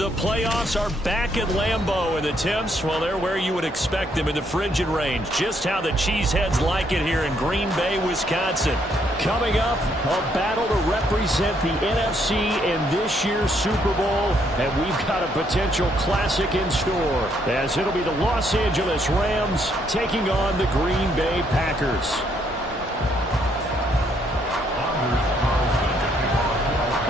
The playoffs are back at Lambeau, and the temps, well, they're where you would expect them in the frigid range. Just how the Cheeseheads like it here in Green Bay, Wisconsin. Coming up, a battle to represent the NFC in this year's Super Bowl, and we've got a potential classic in store, as it'll be the Los Angeles Rams taking on the Green Bay Packers.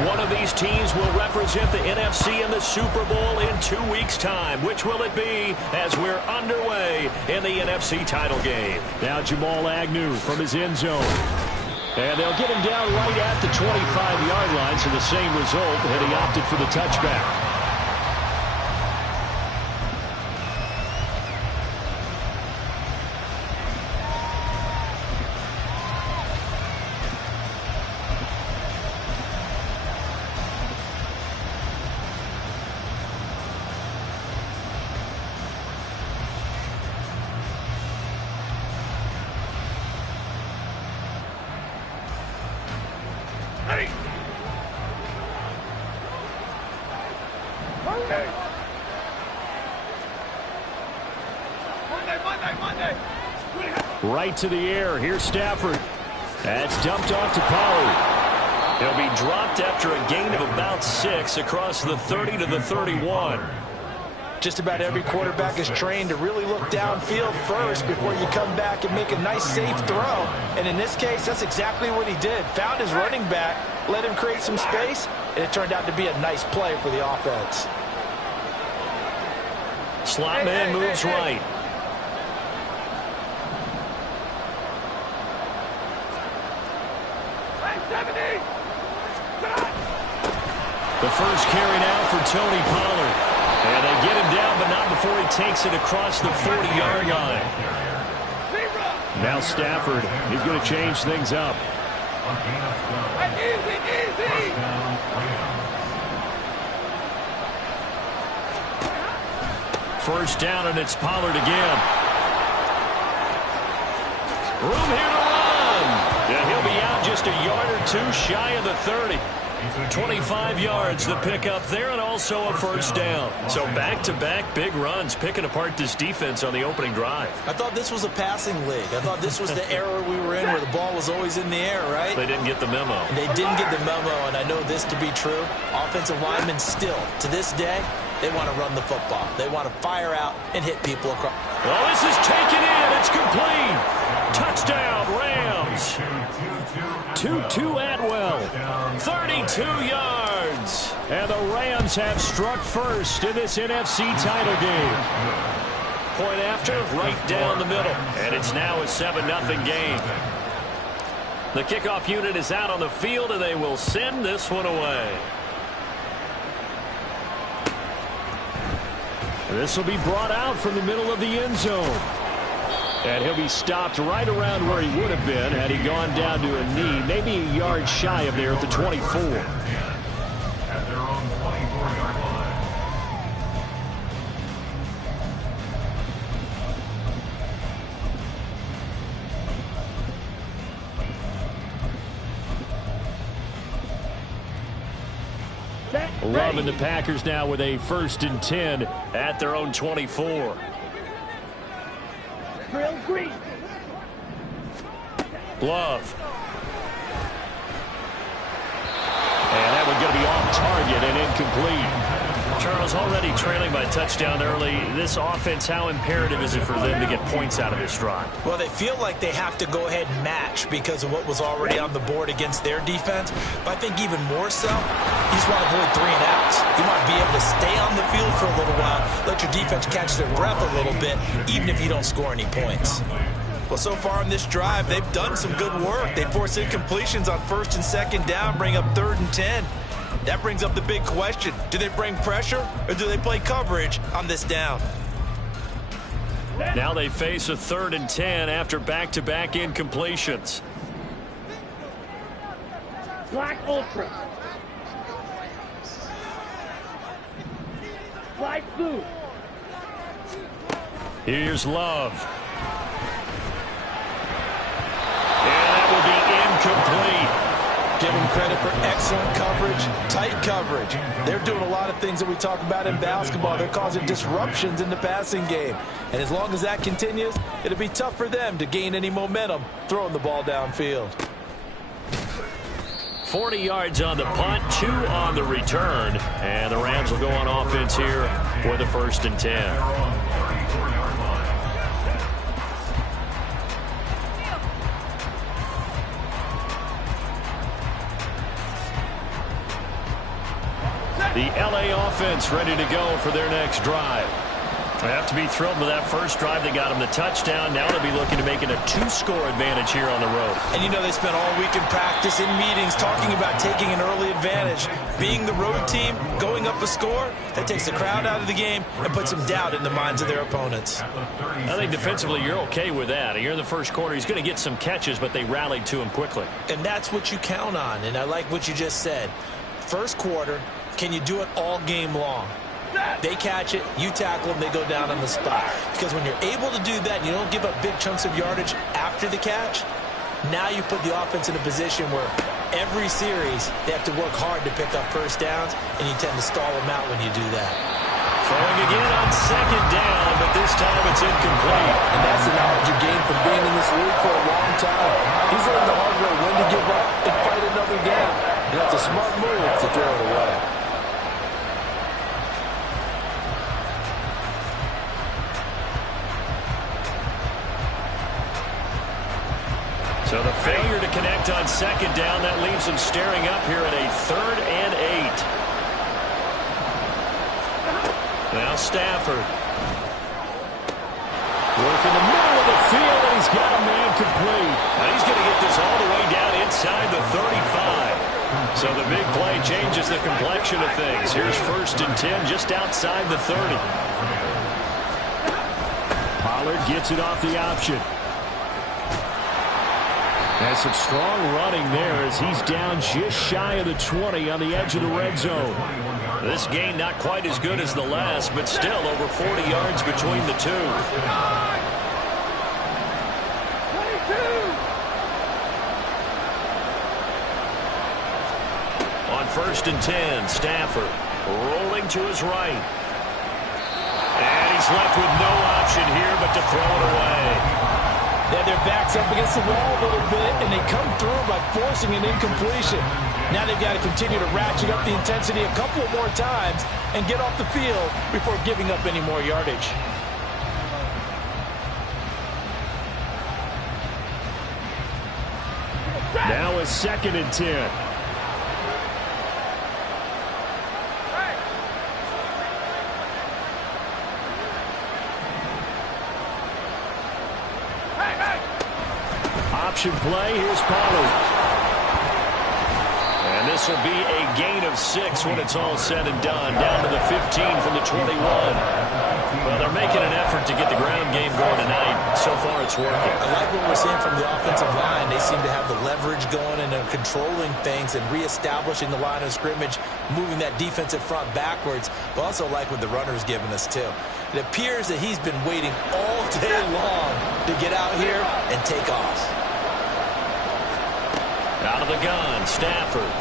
One of these teams will represent the NFC in the Super Bowl in 2 weeks' time. Which will it be as we're underway in the NFC title game? Now Jamal Agnew from his end zone. And they'll get him down right at the 25-yard line, so the same result, and he opted for the touchback. Right to the air. Here's Stafford. That's dumped off to Pollard. He'll be dropped after a gain of about 6 across the 30 to the 31. Just about every quarterback is trained to really look downfield first before you come back and make a nice, safe throw. And in this case, that's exactly what he did. Found his running back, let him create some space, and it turned out to be a nice play for the offense. Slot man moves right. The first carry now for Tony Pollard. And they get him down, but not before he takes it across the 40-yard line. Now Stafford, he's going to change things up. First down, and it's Pollard again. Room here to run. And he'll be out just a yard or two shy of the 30. 25 yards the pickup there, and also a first down. So back-to-back big runs, picking apart this defense on the opening drive. I thought this was a passing league. I thought this was the era we were in where the ball was always in the air, right? They didn't get the memo. And they didn't get the memo, and I know this to be true. Offensive linemen still, to this day, they want to run the football. They want to fire out and hit people across. Well, this is taken in. It's complete. Touchdown, Rams. Tutu Atwell, 32 yards. And the Rams have struck first in this NFC title game. Point after, right down the middle. And it's now a 7-0 game. The kickoff unit is out on the field, and they will send this one away. This will be brought out from the middle of the end zone. And he'll be stopped right around where he would have been had he gone down to a knee, maybe a yard shy of there at the 24. At their own 24-yard line. Love and the Packers now with a 1st and 10 at their own 24. Love. And that one going to be off target and incomplete. Charles, already trailing by touchdown early. This offense, how imperative is it for them to get points out of this drive? Well, they feel like they have to go ahead and match because of what was already on the board against their defense. But I think even more so, you just want to avoid 3 and outs. You want to be able to stay on the field for a little while, let your defense catch their breath a little bit, even if you don't score any points. Well, so far on this drive, they've done some good work. They force incompletions on 1st and 2nd down, bring up 3rd and 10. That brings up the big question. Do they bring pressure or do they play coverage on this down? Now they face a 3rd and 10 after back-to-back incompletions. Black Ultra. Black Blue. Here's Love. And that will be incomplete. Give them credit for excellent coverage, tight coverage. They're doing a lot of things that we talk about in basketball. They're causing disruptions in the passing game. And as long as that continues, it'll be tough for them to gain any momentum throwing the ball downfield. 40 yards on the punt, 2 on the return. And the Rams will go on offense here for the 1st and 10. The LA offense ready to go for their next drive. They have to be thrilled with that first drive. They got them the touchdown. Now they'll be looking to make it a 2-score advantage here on the road. And you know they spent all week in practice, in meetings, talking about taking an early advantage. Being the road team, going up a score, that takes the crowd out of the game and puts some doubt in the minds of their opponents. I think defensively you're okay with that. Here in the first quarter, he's going to get some catches, but they rallied to him quickly. And that's what you count on, and I like what you just said. First quarter, can you do it all game long? They catch it, you tackle them, they go down on the spot. Because when you're able to do that and you don't give up big chunks of yardage after the catch, now you put the offense in a position where every series they have to work hard to pick up first downs, and you tend to stall them out when you do that. Throwing again on 2nd down, but this time it's incomplete. And that's the knowledge you gain from being in this league for a long time. He's learned the hard way when to give up and fight another down. And that's a smart move to throw it away. So the failure to connect on 2nd down, that leaves them staring up here at a 3rd and 8. Now Stafford. Working the middle of the field, and he's got a man complete. Now he's going to get this all the way down inside the 35. So the big play changes the complexion of things. Here's 1st and 10 just outside the 30. Pollard gets it off the option. Has some strong running there as he's down just shy of the 20 on the edge of the red zone. This gain not quite as good as the last, but still over 40 yards between the two. On 1st and 10, Stafford rolling to his right. And he's left with no option here but to throw it away. They have their backs up against the wall a little bit, and they come through by forcing an incompletion. Now they've got to continue to ratchet up the intensity a couple more times and get off the field before giving up any more yardage. Now a 2nd and 10. Option play, here's Pollard. And this will be a gain of 6 when it's all said and done. Down to the 15 from the 21. Well, they're making an effort to get the ground game going tonight. So far, it's working. I like what we're seeing from the offensive line. They seem to have the leverage going, and they're controlling things and reestablishing the line of scrimmage, moving that defensive front backwards. But also like what the runner's giving us, too. It appears that he's been waiting all day long to get out here and take off. Out of the gun, Stafford.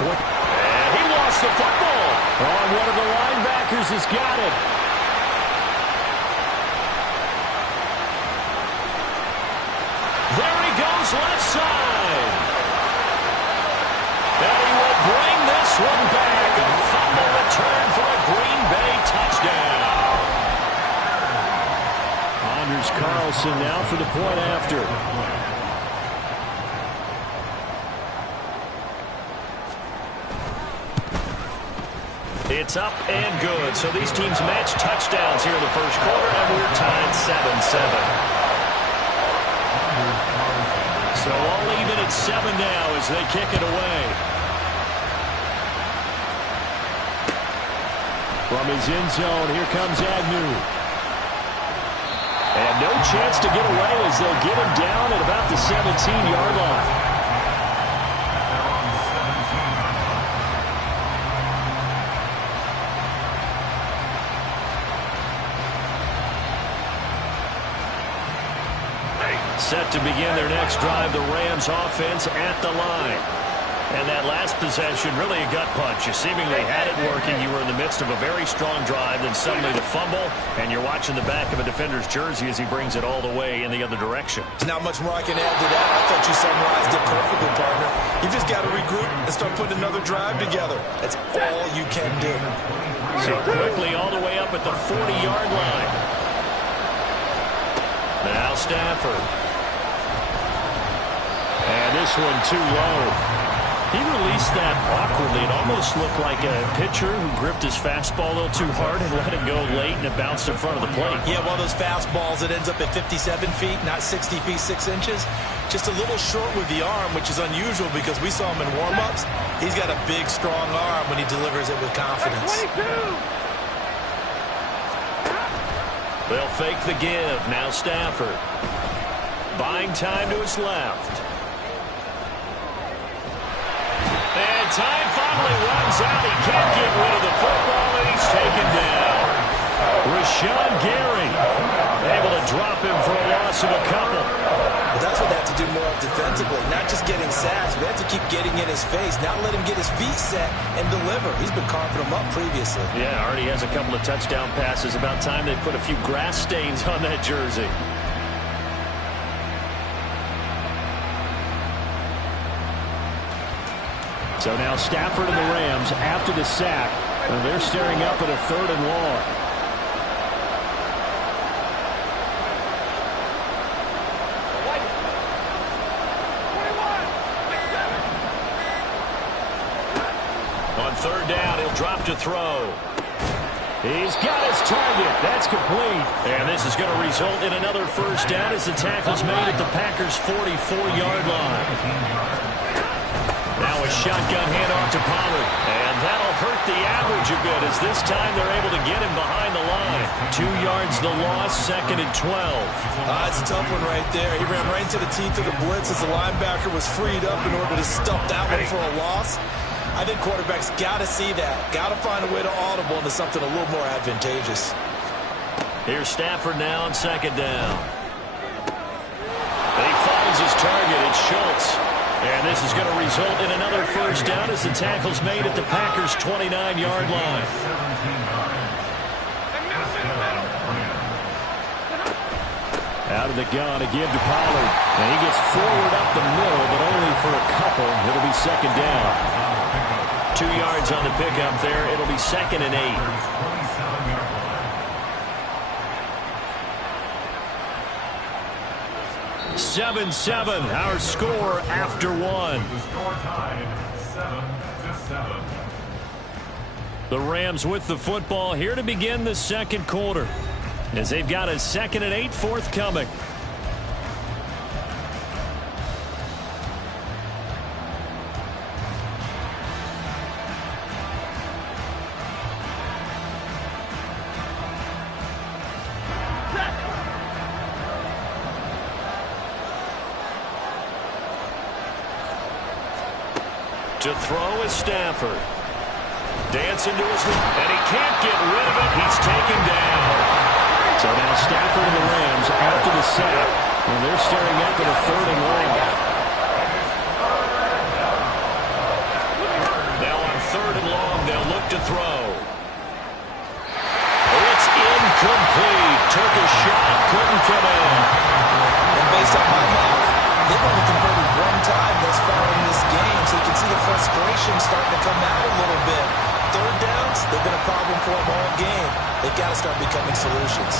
And he lost the football. Oh, one of the linebackers has got it. There he goes, left side. And he will bring this one back. A fumble return for a Green Bay touchdown. Anders Carlson now for the point after. It's up and good. So these teams match touchdowns here in the first quarter, and we're tied 7-7. So all even at 7 now as they kick it away. From his end zone, here comes Agnew. And no chance to get away as they'll get him down at about the 17-yard line. Set to begin their next drive, the Rams offense at the line. And that last possession, really a gut punch. You seemingly had it working. You were in the midst of a very strong drive, then suddenly the fumble, and you're watching the back of a defender's jersey as he brings it all the way in the other direction. There's not much more I can add to that. I thought you summarized it perfectly, partner. You just got to regroup and start putting another drive together. That's all you can do. So quickly all the way up at the 40-yard line. Now Stafford. And this one too low. He released that awkwardly. It almost looked like a pitcher who gripped his fastball a little too hard and let it go late, and it bounced in front of the plate. Yeah, one of those fastballs that ends up at 57 feet, not 60 feet, 6 inches. Just a little short with the arm, which is unusual because we saw him in warm-ups. He's got a big, strong arm when he delivers it with confidence. They'll fake the give. Now Stafford. Buying time to his left. And time finally runs out. He can't get rid of the football, and he's taken down. Rashawn Gary able to drop him for a loss of a couple. Well, that's what they have to do more of defensively. Not just getting sacks, but they have to keep getting in his face. Not let him get his feet set and deliver. He's been carving them up previously. Yeah, already has a couple of touchdown passes. About time they put a few grass stains on that jersey. So now Stafford and the Rams after the sack. And they're staring up at a 3rd and long. On 3rd down, he'll drop to throw. He's got his target. That's complete. And this is going to result in another 1st down as the tackle's made at the Packers' 44-yard line. Now a shotgun handoff to Pollard. And that'll hurt the average a bit as this time they're able to get him behind the line. 2 yards the loss, 2nd and 12. It's a tough one right there. He ran right into the teeth of the blitz as the linebacker was freed up in order to stuff that one for a loss. I think quarterbacks got to see that. Got to find a way to audible into something a little more advantageous. Here's Stafford now on 2nd down. And he finds his target. It's Schultz. And this is going to result in another 1st down as the tackle's made at the Packers' 29-yard line. Out of the gun, a give to Pollard. And he gets forward up the middle, but only for a couple. It'll be 2nd down. 2 yards on the pickup there. It'll be 2nd and 8. 7-7, our score after 1. The Rams with the football here to begin the 2nd quarter as they've got a 2nd and 8 forthcoming. To throw is Stafford. Dancing to his left, and he can't get rid of it. He's taken down. So now Stafford and the Rams after the sack, and they're staring up at a 3rd and long. Now on 3rd and long, they'll look to throw. It's incomplete. Took a shot, couldn't come in. And based on my math, they've only converted 1 time thus far in this game, so you can see the frustration starting to come out a little bit. 3rd downs, they've been a problem for them all game. They've got to start becoming solutions.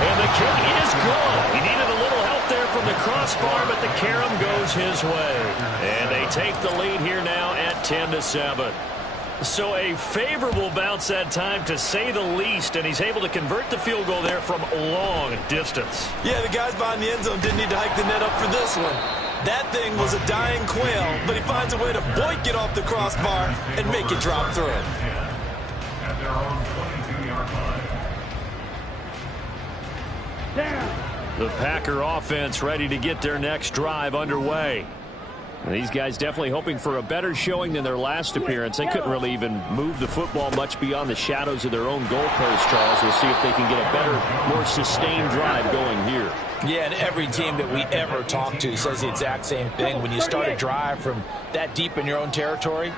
And the kick is good. He needed a little help there from the crossbar, but the carom goes his way. And they take the lead here now at 10-7. So a favorable bounce that time, to say the least, and he's able to convert the field goal there from long distance. Yeah, the guys behind the end zone didn't need to hike the net up for this one. That thing was a dying quail, but he finds a way to boink it off the crossbar and make it drop through. The Packer offense ready to get their next drive underway. These guys definitely hoping for a better showing than their last appearance. They couldn't really even move the football much beyond the shadows of their own goalpost, Charles. We'll see if they can get a better, more sustained drive going here. Yeah, and every team that we ever talk to says the exact same thing. When you start a drive from that deep in your own territory,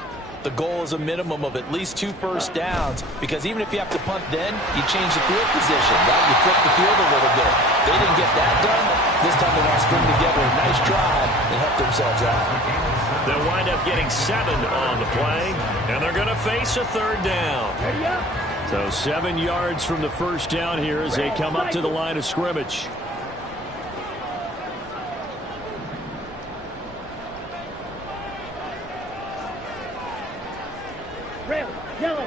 the goal is a minimum of at least 2 first downs, because even if you have to punt then, you change the field position, right? You flip the field a little bit. They didn't get that done. This time they want to string together a nice drive and help themselves out. They'll wind up getting 7 on the play, and they're going to face a 3rd down. So 7 yards from the first down here as they come up to the line of scrimmage. Yellow.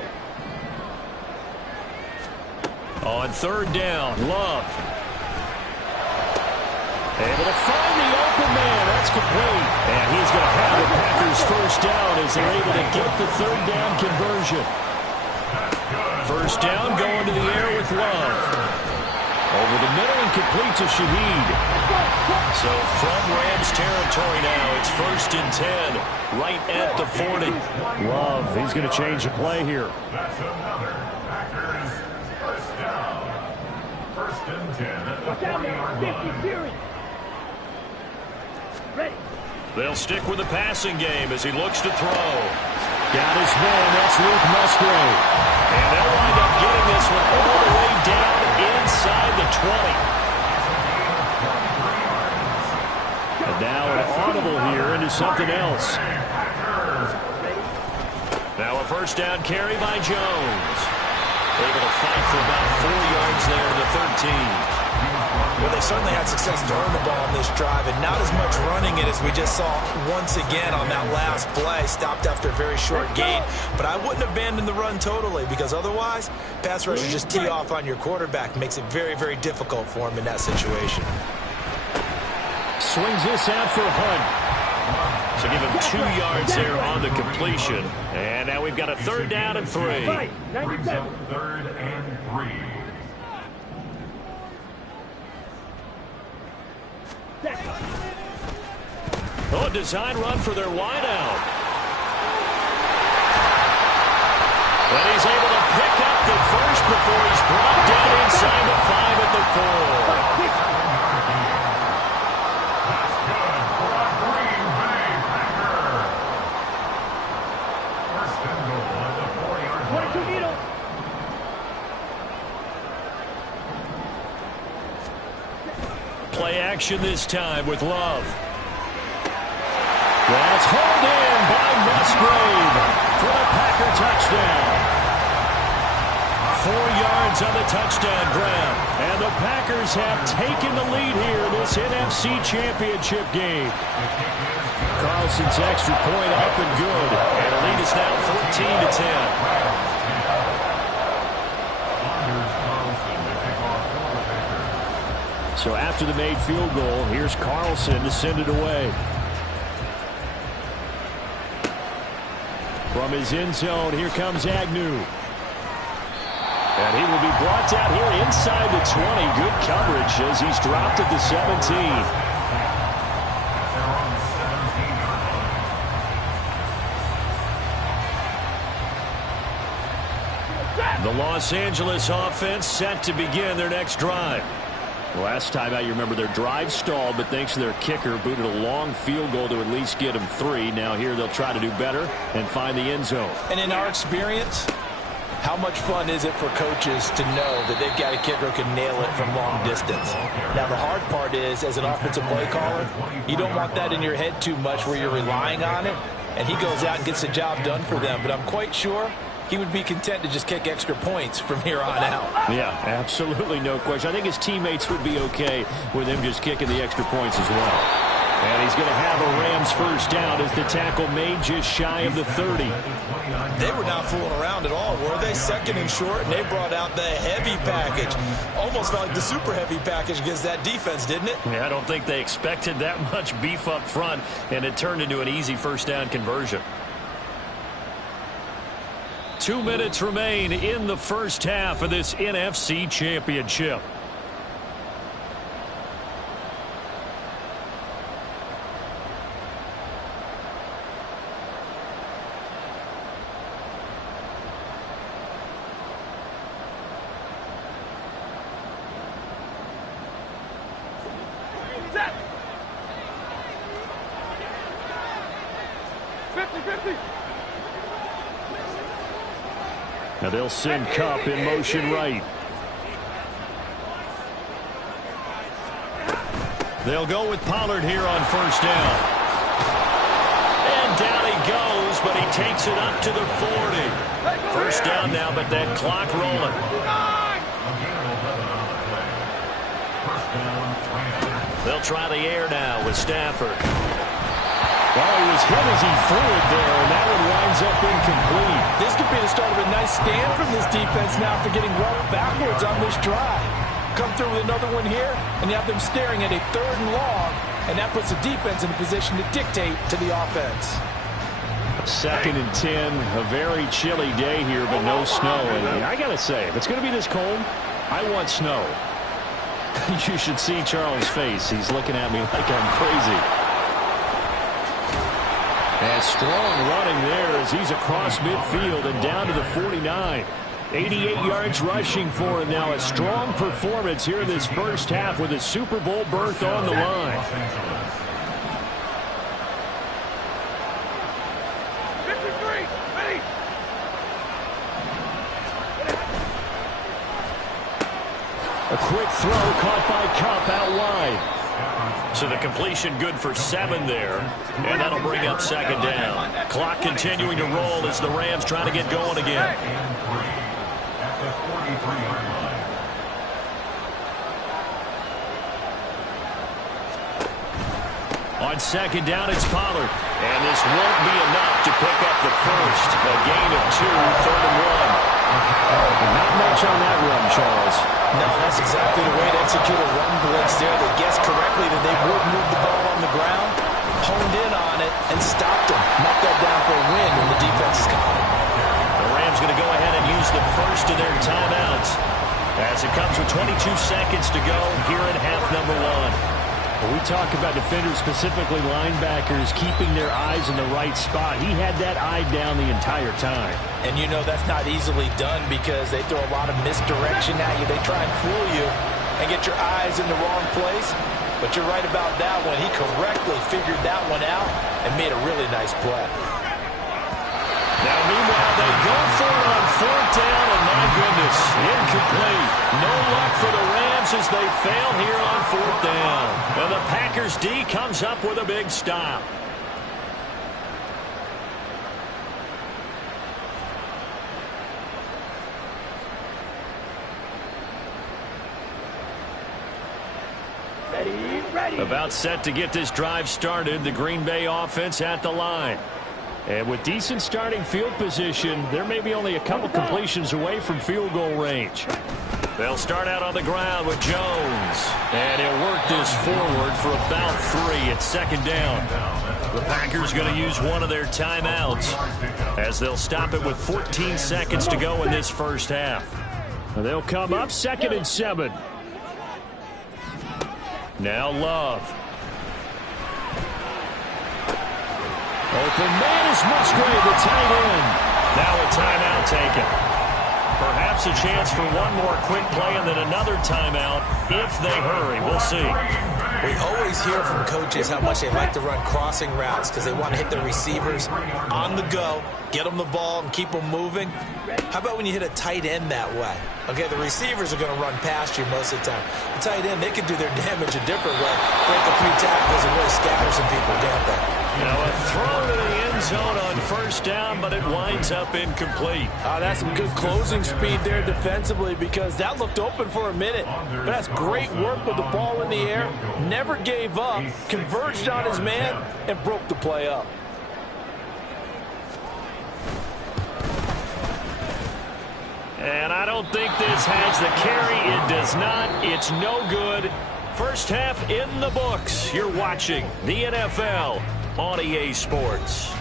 On 3rd down, Love. Able to find the open man. That's complete. And he's going to have the Packers first down as they're able to get the 3rd down conversion. First down going to the air with Love. Over the middle and complete to Shaheed. So from Rams territory now, it's 1st and 10, right at the 40. Love, he's going to change the play here. That's another Packers first down. 1st and 10 at the 40-yard line. Ready. They'll stick with the passing game as he looks to throw. Got his man, that's Luke Musgrave. And they'll wind up getting this one all the way down inside the 20. And now an audible here into something else. Now a first down carry by Jones. Able to fight for about 4 yards there to the 13. Well, they certainly had success throwing the ball on this drive, and not as much running it as we just saw once again on that last play. Stopped after a very short gain, but I wouldn't abandon the run totally, because otherwise, pass rushers just tee off on your quarterback. Makes it very, very difficult for him in that situation. Swings this out for Hunt. So give him 2 yards there on the completion. And now we've got a 3rd down and 3. Brings up 3rd and 3. Oh, design run for their wideout. And he's able to pick up the first before he's brought down inside the 5 at the 4. That's good for a Green Bay Packer. 1st and goal at the 4-yard line. Play action this time with Love. That's hauled in by Musgrave for a Packer touchdown. 4 yards on the touchdown grab. And the Packers have taken the lead here in this NFC Championship game. Carlson's extra point up and good. And the lead is now 14-10. So after the made field goal, here's Carlson to send it away. From his end zone, here comes Agnew. And he will be brought down here inside the 20. Good coverage as he's dropped at the 17. The Los Angeles offense set to begin their next drive. Last time out, you remember their drive stalled, but thanks to their kicker, booted a long field goal to at least get them 3. Now here they'll try to do better and find the end zone. And in our experience, how much fun is it for coaches to know that they've got a kicker who can nail it from long distance? Now, the hard part is, as an offensive play caller, you don't want that in your head too much where you're relying on it, and he goes out and gets the job done for them. But I'm quite sure he would be content to just kick extra points from here on out. Yeah, absolutely no question. I think his teammates would be okay with him just kicking the extra points as well. And he's going to have a Rams first down as the tackle made just shy of the 30. They were not fooling around at all, were they? 2nd and short, and they brought out the heavy package. Almost like the super heavy package against that defense, didn't it? Yeah, I don't think they expected that much beef up front, and it turned into an easy first down conversion. 2 minutes remain in the first half of this NFC Championship. Now they'll send Cup in motion right. They'll go with Pollard here on first down. And down he goes, but he takes it up to the 40. First down now, but that clock rolling. They'll try the air now with Stafford. Well, he was hit as he threw it there, and that one winds up incomplete. This could be the start of a nice stand from this defense now after getting walked backwards on this drive. Come through with another one here, and you have them staring at a 3rd and long, and that puts the defense in a position to dictate to the offense. 2nd and 10, a very chilly day here, but no snow. And I got to say, if it's going to be this cold, I want snow. You should see Charles' face. He's looking at me like I'm crazy. And strong running there as he's across midfield and down to the 49. 88 yards rushing for him now. A strong performance here in this first half with a Super Bowl berth on the line. A quick throw caught by Cup out wide. So the completion good for 7 there. And that'll bring up 2nd down. Clock continuing to roll as the Rams try to get going again. On 2nd down, it's Pollard. And this won't be enough to pick up the first. A gain of 2, 3rd and 1. Not much on that run, Charles. No, that's exactly the way to execute a run blitz there. They guessed correctly that they would move the ball on the ground, honed in on it, and stopped them. Knocked that down for a win when the defense is coming. The Rams going to go ahead and use the first of their timeouts as it comes with 22 seconds to go here in half number 1. We talk about defenders, specifically linebackers, keeping their eyes in the right spot. He had that eye down the entire time. And you know that's not easily done because they throw a lot of misdirection at you. They try and fool you and get your eyes in the wrong place. But you're right about that one. He correctly figured that one out and made a really nice play. Now, meanwhile, they go for it on 4th down, and my goodness, incomplete. No luck for the Rams as they fail here on 4th down. And the Packers D comes up with a big stop. Ready. About set to get this drive started, the Green Bay offense at the line. And with decent starting field position, there may be only a couple completions away from field goal range. They'll start out on the ground with Jones. And he'll work this forward for about 3 at 2nd down. The Packers going to use one of their timeouts as they'll stop it with 14 seconds to go in this first half. And they'll come up 2nd and 7. Now Love. Open man is Musgrave, the tight end. Now a timeout taken. Perhaps a chance for one more quick play and then another timeout if they hurry. We'll see. We always hear from coaches how much they like to run crossing routes because they want to hit their receivers on the go, get them the ball, and keep them moving. How about when you hit a tight end that way? Okay, the receivers are going to run past you most of the time. The tight end, they can do their damage a different way, break a few tackles, and really scatter some people, can't they? Now a throw to the end zone on 1st down, but it winds up incomplete. That's some good closing speed there defensively because that looked open for a minute. But that's great work with the ball in the air. Never gave up, converged on his man, and broke the play up. And I don't think this has the carry. It does not. It's no good. First half in the books. You're watching the NFL on EA Sports.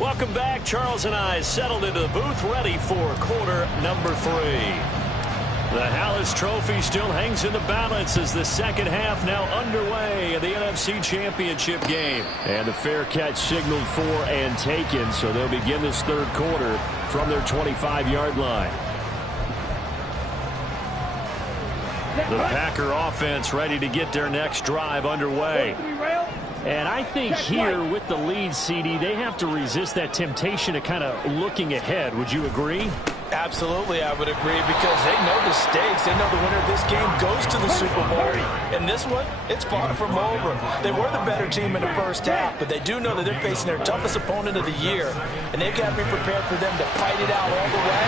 Welcome back. Charles and I settled into the booth, ready for quarter number 3. The Hallis Trophy still hangs in the balance as the second half now underway in the NFC Championship game. And the fair catch signaled for and taken, so they'll begin this third quarter from their 25-yard line. The Packer offense ready to get their next drive underway. And I think here with the lead, CD, they have to resist that temptation of kind of looking ahead. Would you agree? Absolutely, I would agree, because they know the stakes. They know the winner of this game goes to the Super Bowl. And this one, it's far from over. They were the better team in the first half, but they do know that they're facing their toughest opponent of the year. And they've got to be prepared for them to fight it out all the way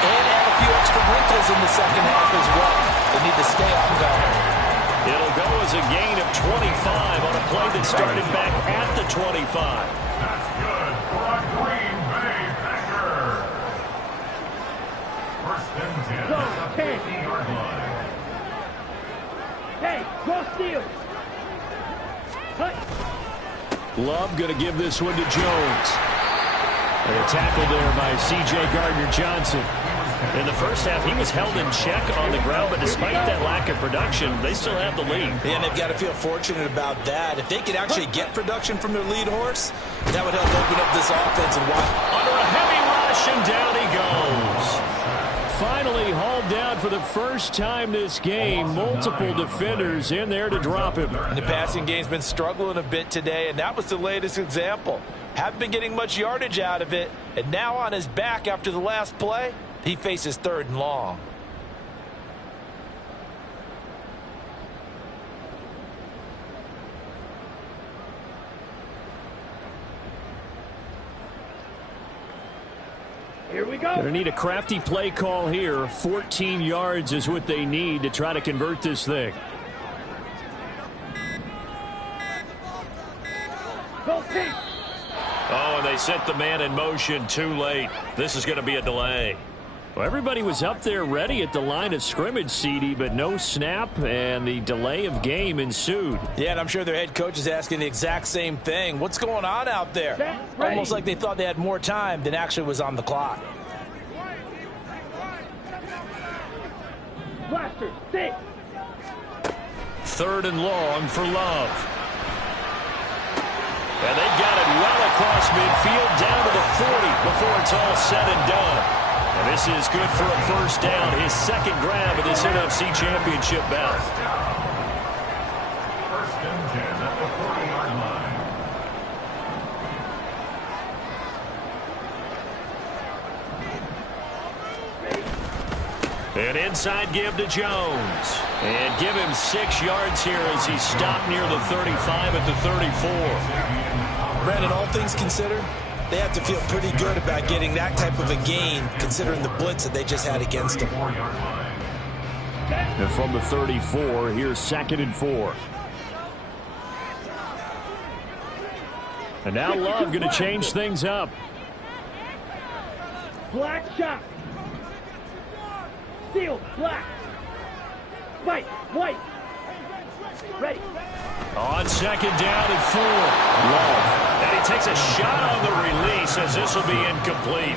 and add a few extra wrinkles in the second half as well. They need to stay on guard. It'll go as a gain of 25 on a play that started back at the 25. That's good for a Green Bay Packer. First and 10 at the 50-yard line. Hey, go steal. Love going to give this one to Jones. And a tackle there by C.J. Gardner-Johnson. In the first half, he was held in check on the ground, but despite that lack of production, they still have the lead. And they've got to feel fortunate about that. If they could actually get production from their lead horse, that would help open up this offense and watch. Under a heavy rush, and down he goes. Finally hauled down for the first time this game. Multiple defenders in there to drop him. And the passing game's been struggling a bit today, and that was the latest example. Haven't been getting much yardage out of it, and now on his back after the last play, he faces 3rd and long. Here we go. Gonna need a crafty play call here. 14 yards is what they need to try to convert this thing. Go team. Oh, and they set the man in motion too late. This is going to be a delay. Well, everybody was up there ready at the line of scrimmage, CD, but no snap, and the delay of game ensued. Yeah, and I'm sure their head coach is asking the exact same thing. What's going on out there? Almost like they thought they had more time than actually was on the clock. Blaster, stay. 3rd and long for Love. And they've got it well across midfield down to the 40 before it's all said and done. And this is good for a first down, his second grab of this NFC Championship bout. First and 10 at the 40-yard line. An inside give to Jones. And give him 6 yards here as he stopped near the 35 at the 34. Brandon, all things considered, they have to feel pretty good about getting that type of a gain, considering the blitz that they just had against them. And from the 34, here's 2nd and 4. And now Love going to change things up. Black shot. Steal, black. White, white. Ready. On 2nd down and 4. Love. And he takes a shot on the release as this will be incomplete.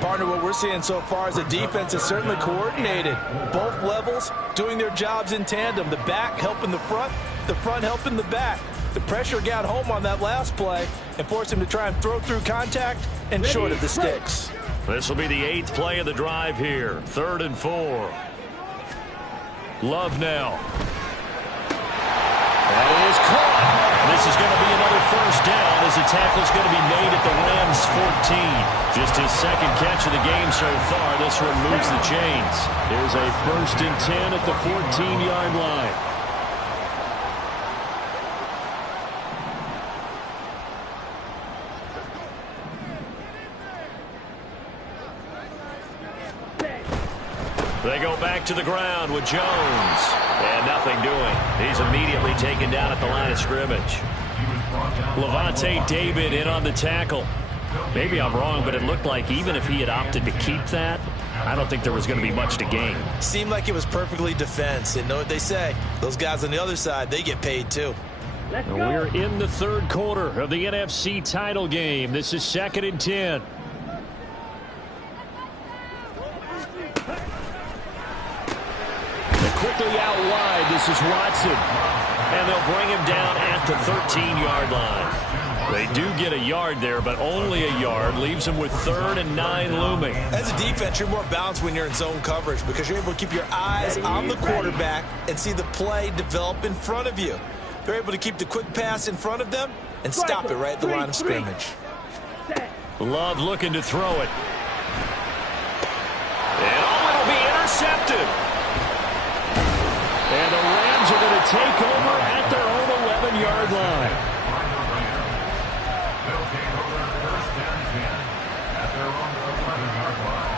Partner, what we're seeing so far is the defense is certainly coordinated. Both levels doing their jobs in tandem. The back helping the front helping the back. The pressure got home on that last play and forced him to try and throw through contact and short of the sticks. This will be the 8th play of the drive here. 3rd and 4. Love now. That is caught. This is going to be another first down as the tackle's going to be made at the Rams 14. Just his second catch of the game so far. This one moves the chains. Here's a 1st and 10 at the 14-yard line. They go back to the ground with Jones. And nothing doing. He's immediately taken down at the line of scrimmage. Levante David in on the tackle. Maybe I'm wrong, but it looked like even if he had opted to keep that, I don't think there was going to be much to gain. Seemed like it was perfectly defense. And know what they say? Those guys on the other side, they get paid too. Let's go. We're in the third quarter of the NFC title game. This is 2nd and 10. And quickly out wide, this is Watson. And they'll bring him down at the 13-yard line. They do get a yard there, but only a yard. Leaves them with 3rd and 9 looming. As a defense, you're more balanced when you're in zone coverage because you're able to keep your eyes on the quarterback and see the play develop in front of you. They're able to keep the quick pass in front of them and stop it right at the line of scrimmage. Love looking to throw it. And it'll be intercepted. And the Rams are going to take over at their own 11-yard line. They'll take over 1st and 10 at their own 11-yard line.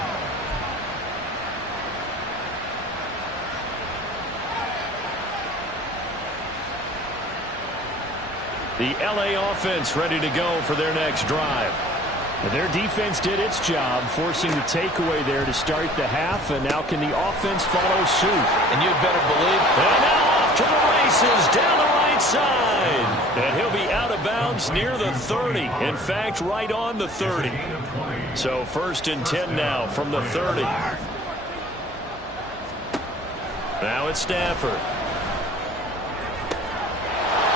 The LA offense ready to go for their next drive. Their defense did its job, forcing the takeaway there to start the half, and now can the offense follow suit? And you'd better believe. And now off to the races down the right side. And he'll be out of bounds near the 30. In fact, right on the 30. So 1st and 10 now from the 30. Now it's Stafford.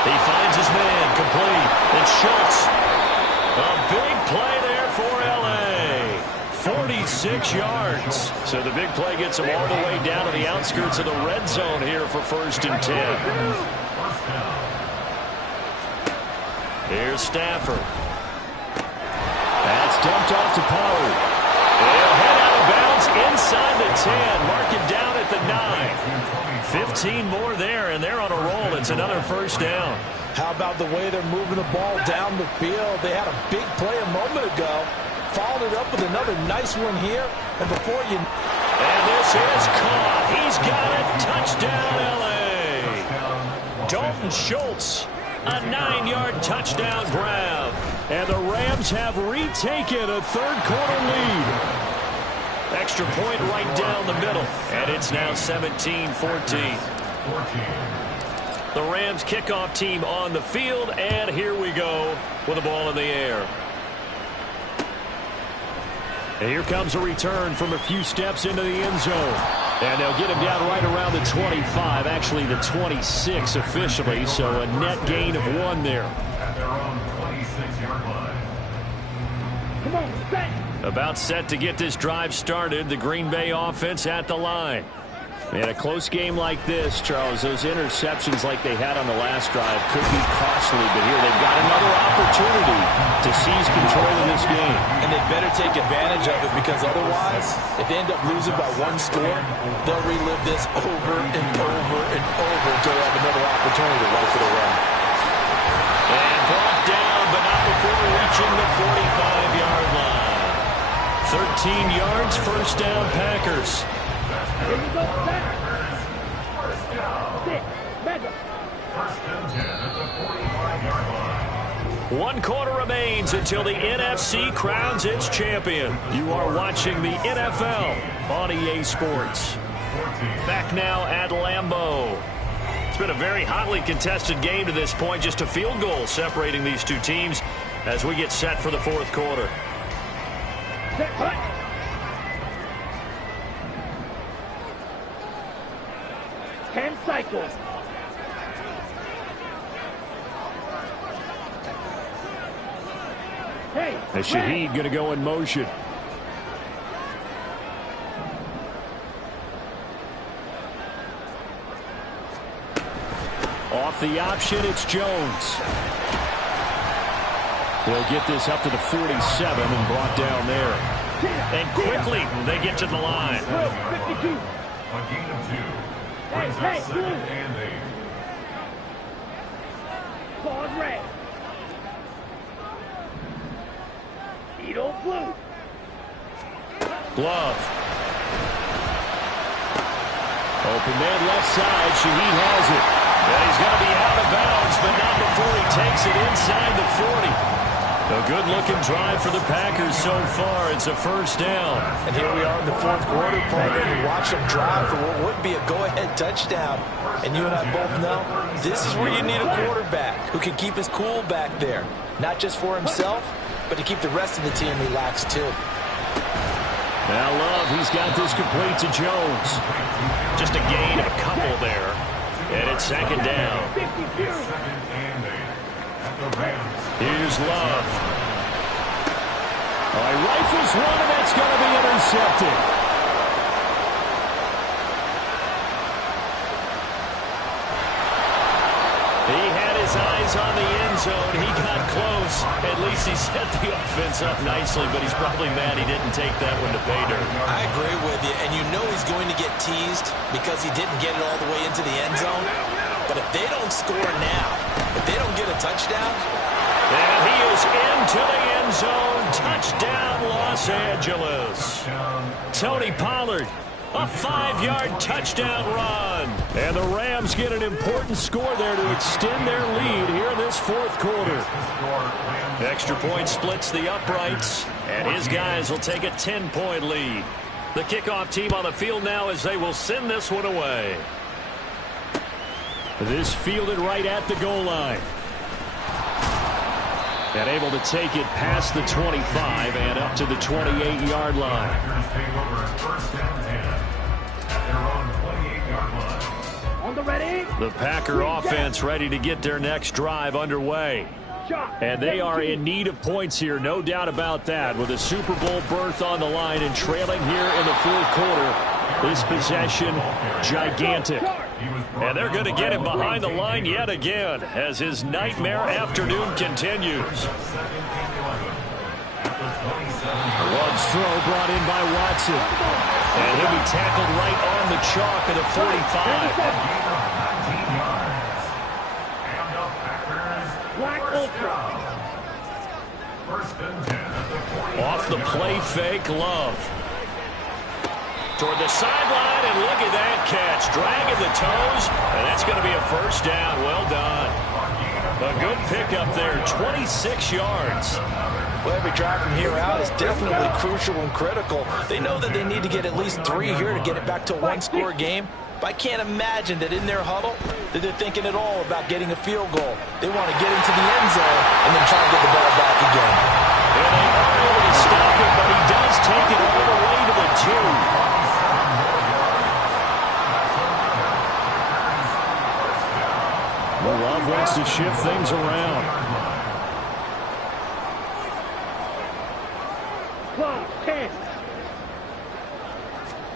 He finds his man, complete. And Schultz. A big play there for L.A. 46 yards. So the big play gets him all the way down to the outskirts of the red zone here for 1st and 10. Here's Stafford. That's dumped off to Pollard. He'll head out of bounds inside the 10. Mark it down at the 9. 15 more there, and they're on a roll. It's another 1st down. How about the way they're moving the ball down the field? They had a big play a moment ago. Followed it up with another nice one here. And before you... And this is caught. He's got it. Touchdown, L.A. Dalton Schultz. A 9-yard touchdown grab. And the Rams have retaken a third-quarter lead. Extra point right down the middle. And it's now 17-14. The Rams kickoff team on the field, and here we go with the ball in the air. And here comes a return from a few steps into the end zone. And they'll get him down right around the 25, actually the 26 officially, so a net gain of 1 there. At their own 26-yard line. Come on, set. About set to get this drive started, the Green Bay offense at the line. In a close game like this, Charles, those interceptions like they had on the last drive could be costly, but here they've got another opportunity to seize control of this game. And they better take advantage of it because otherwise, if they end up losing by 1 score, they'll relive this over and over and over until they have another opportunity to right for the run. And brought down, but not before reaching the 45-yard line. 13 yards, 1st down, Packers. Here you go, set. First down. Sit. Mega. 1st and 10 at the 45-yard line. 1 quarter remains until the NFC crowns its champion. You are watching the NFL on EA Sports. Back now at Lambeau. It's been a very hotly contested game to this point. Just a field goal separating these two teams as we get set for the 4th quarter. Set. Right. 10 cycles. Hey, And Shaheed going to go in motion. Off the option, it's Jones. They'll get this up to the 47 and brought down there. And quickly, they get to the line. 52. A gain of 2. Brings up 2nd and 8. Pause red. Edo blue. Glove. Open man left side. Shaheed has it. And he's going to be out of bounds, but not before he takes it inside the 40. A good-looking drive for the Packers so far. It's a first down. And here we are in the fourth quarter, partner. You watch them drive for what would be a go-ahead touchdown. And you and I both know this is where you need a quarterback who can keep his cool back there. Not just for himself, but to keep the rest of the team relaxed too. Now Love, he's got this complete to Jones. Just a gain of a couple there. And it's second down. Here's Love. Oh, he rifles one, and that's going to be intercepted. He had his eyes on the end zone. He got close. At least he set the offense up nicely, but he's probably mad he didn't take that one to pay dirt. I agree with you, and you know he's going to get teased because he didn't get it all the way into the end zone. But if they don't score now, if they don't get a touchdown, and he is into the end zone. Touchdown, Los Angeles. Tony Pollard, a 5-yard touchdown run. And the Rams get an important score there to extend their lead here in this fourth quarter. Extra point splits the uprights, and his guys will take a 10-point lead. The kickoff team on the field now as they will send this one away. This fielded right at the goal line. And able to take it past the 25 and up to the 28-yard line. On the ready. The Packer offense ready to get their next drive underway. And they are in need of points here, no doubt about that. With a Super Bowl berth on the line and trailing here in the fourth quarter, this possession gigantic. And they're going to get him behind the line yet again as his nightmare afternoon continues. Love's throw brought in by Watson. And he'll be tackled right on the chalk of the 45. Off the play fake, Love. Toward the sideline, and look at that catch. Dragging the toes, and that's going to be a first down. Well done. A good pickup there, 26 yards. Well, every drive from here out is definitely crucial and critical. They know that they need to get at least 3 here to get it back to a one-score game. But I can't imagine that in their huddle that they're thinking at all about getting a field goal. They want to get into the end zone and then try to get the ball back again. And they are able to stop it, but he does take it all the way to the 2. Love wants to shift things around. Clock, 10.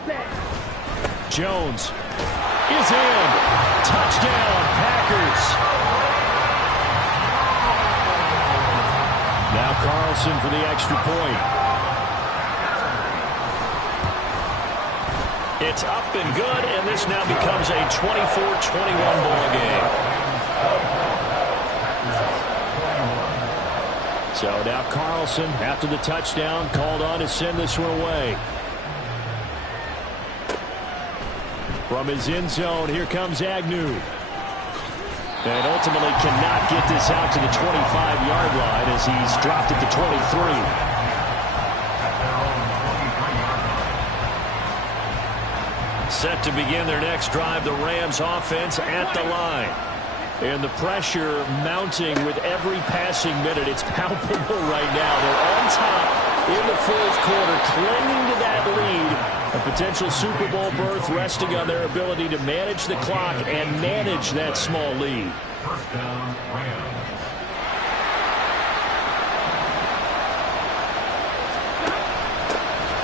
Set. Jones is in. Touchdown, Packers. Now Carlson for the extra point. It's up and good, and this now becomes a 24-21 ball game. So now Carlson, after the touchdown, called on to send this one away. From his end zone, here comes Agnew. And ultimately cannot get this out to the 25-yard line as he's dropped at the 23. Set to begin their next drive, the Rams offense at the line. And the pressure mounting with every passing minute. It's palpable right now. They're on top in the fourth quarter, clinging to that lead. A potential Super Bowl berth resting on their ability to manage the clock and manage that small lead. First down, Rams.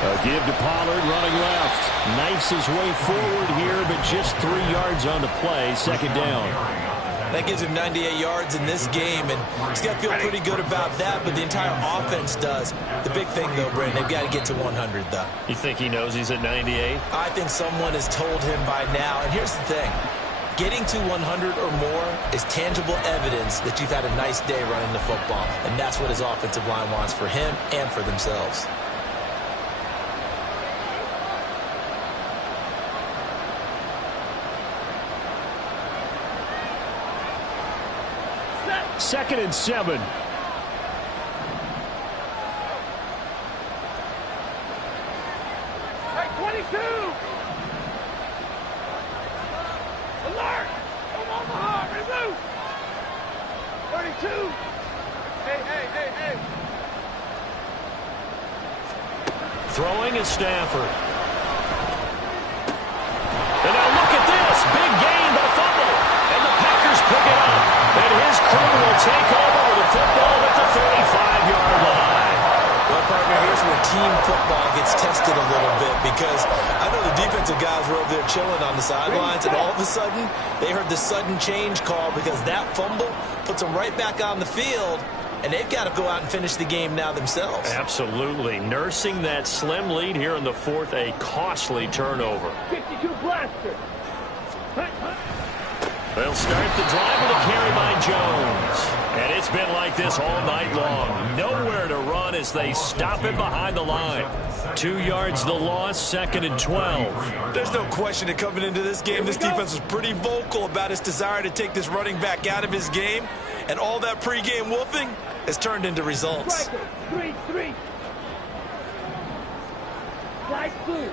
A give to Pollard, running left. Knifes his way forward here, but just 3 yards on the play. Second down. That gives him 98 yards in this game, and he's got to feel pretty good about that, but the entire offense does. The big thing, though, Brandon, they've got to get to 100, though. You think he knows he's at 98? I think someone has told him by now, and here's the thing. Getting to 100 or more is tangible evidence that you've had a nice day running the football, and that's what his offensive line wants for him and for themselves. Second and 7. 2. Hey. Throwing is Stafford. And now look at this. Big gain, but a fumble. And the Packers pick it up. And his crew will take over with the football at the 35-yard line. Well, partner, here's where team football gets tested a little bit because I know the defensive guys were over there chilling on the sidelines, and all of a sudden, they heard the sudden change call because that fumble puts them right back on the field, and they've got to go out and finish the game now themselves. Absolutely. Nursing that slim lead here in the fourth, a costly turnover. 52 blaster. They'll start the drive with a carry by Jones. And it's been like this all night long. Nowhere to run as they stop it behind the line. 2 yards the loss, 2nd and 12. There's no question that coming into this game, this defense was pretty vocal about its desire to take this running back out of his game. And all that pregame wolfing has turned into results. 3-3. Slide through.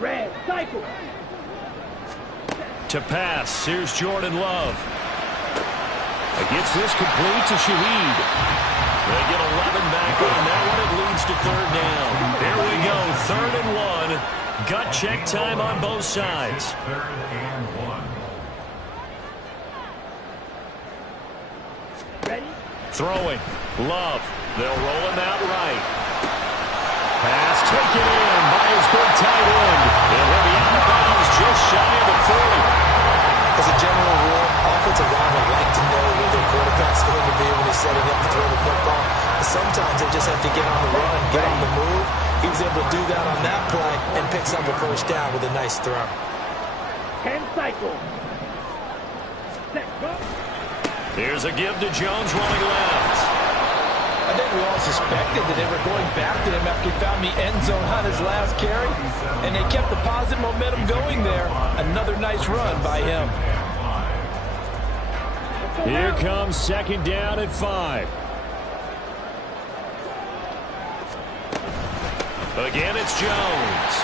Red, cycle. To pass, here's Jordan Love. Gets this complete to Shaheed. They get 11 back on that one. It leads to 3rd down. Here we go, 3rd and 1. Gut check time on both sides. 3rd and 1. Ready? Throwing. Love. They'll roll him out right. Pass taken in by his big tight end. And he'll be out of bounds just shy of the 40. As a general rule, offensive linemen like to know where their quarterback's going to be when he's setting up to throw the football. But sometimes they just have to get on the run, get on the move. He was able to do that on that play and picks up a 1st down with a nice throw. 10 cycle. Set, go. Here's a give to Jones running left. I think we all suspected that they were going back to him after he found the end zone on his last carry, and they kept the positive momentum going there. Another nice run by him. Here comes 2nd down at 5. Again, it's Jones.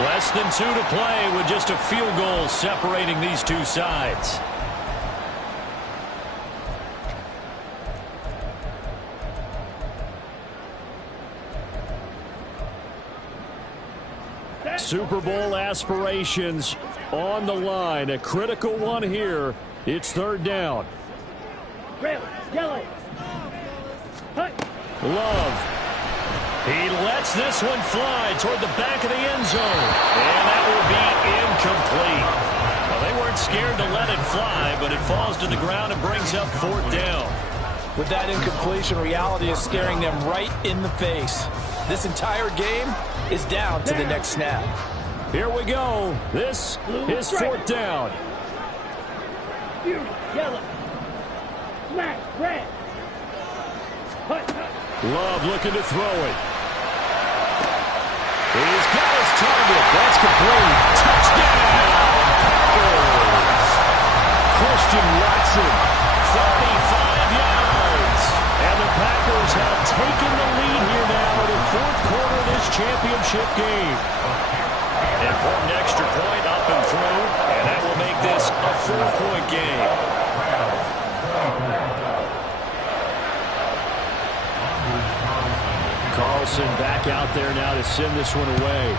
Less than 2 to play with just a field goal separating these two sides. Super Bowl aspirations on the line. A critical one here. It's 3rd down. Rail, yellow. Hut. Love. He lets this one fly toward the back of the end zone. And that will be incomplete. Well, they weren't scared to let it fly, but it falls to the ground and brings up 4th down. With that incompletion, reality is staring them right in the face. This entire game is down to the next snap. Here we go. This is 4th down. Fury, yellow. Smash, red. Hut, hut. Love looking to throw it. He's got his target. That's complete. Touchdown, Packers. Christian Watson, 35 yards. And the Packers have taken the lead here now in the 4th quarter of this championship game. Important extra point up and through, and that will make this a 4-point game. Carlson back out there now to send this one away.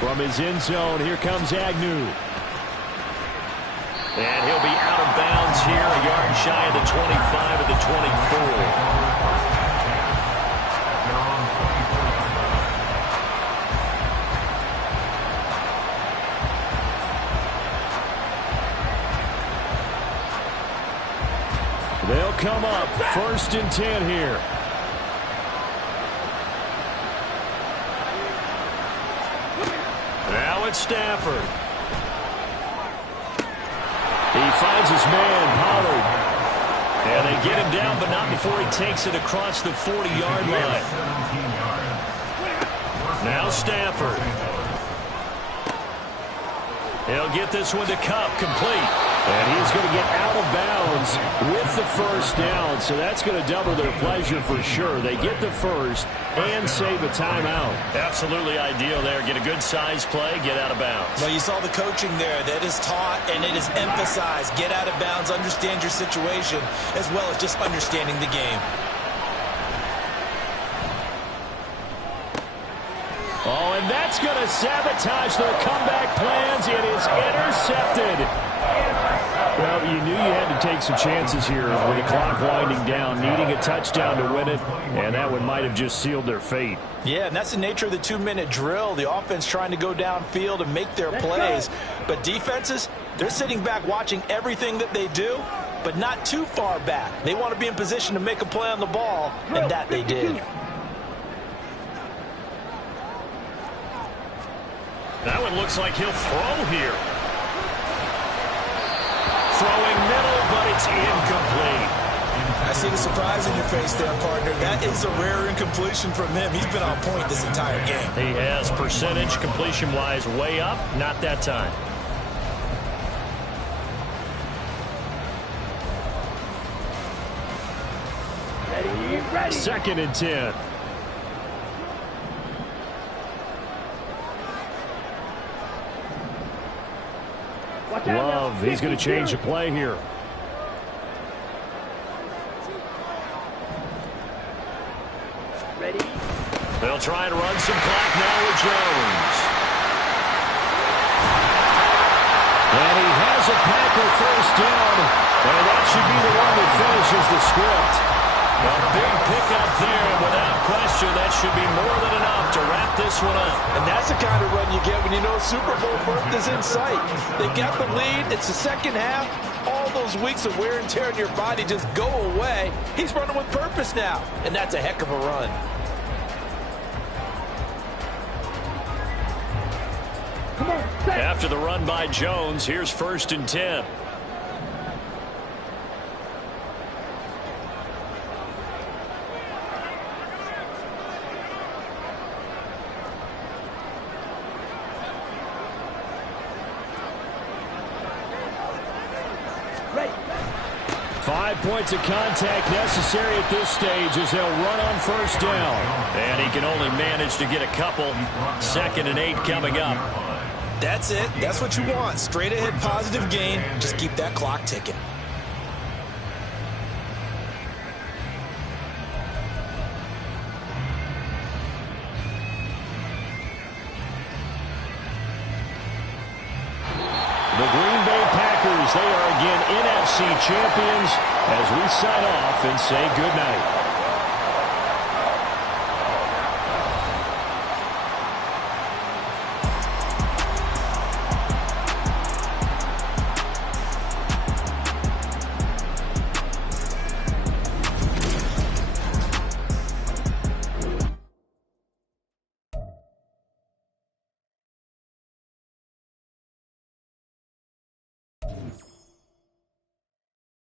From his end zone, here comes Agnew. And he'll be out of bounds here, a yard shy of the 25 of the 24. They'll come up 1st and 10 here. Now it's Stafford. He finds his man, Pollard. And they get him down, but not before he takes it across the 40-yard line. Now Stafford. He'll get this one to Cup, complete. And he's going to get out of bounds with the first down, so that's going to double their pleasure for sure. They get the first and save a timeout. Absolutely ideal there. Get a good size play, get out of bounds. Well, you saw the coaching there. That is taught and it is emphasized. Get out of bounds, understand your situation, as well as just understanding the game. Oh, and that's going to sabotage their comeback plans. It is intercepted. Well, you knew you had to take some chances here with the clock winding down, needing a touchdown to win it, and that one might have just sealed their fate. Yeah, and that's the nature of the 2-minute drill. The offense trying to go downfield and make their plays. But defenses, they're sitting back watching everything that they do, but not too far back. They want to be in position to make a play on the ball, and that they did. That one looks like he'll throw here. Throwing middle, but it's incomplete. I see the surprise in your face there, partner. That is a rare incompletion from him. He's been on point this entire game. He has percentage completion-wise way up. Not that time. Ready. 2nd and 10. Love, he's going to change the play here. Ready. They'll try and run some clock now with Jones. And he has a Packer first down. And that should be the one that finishes the script. A big pickup there, and without question, that should be more than enough to wrap this one up. And that's the kind of run you get when you know Super Bowl berth is in sight. They got the lead. It's the second half. All those weeks of wear and tear in your body just go away. He's running with purpose now, and that's a heck of a run. Come on, set. After the run by Jones, here's 1st and 10. Ready. 5 points of contact necessary at this stage as they'll run on first down. And he can only manage to get a couple. 2nd and 8 coming up. That's it. That's what you want. Straight ahead positive gain. Just keep that clock ticking. The Green Bay Packers, they are again NFC champions as we sign off and say goodnight.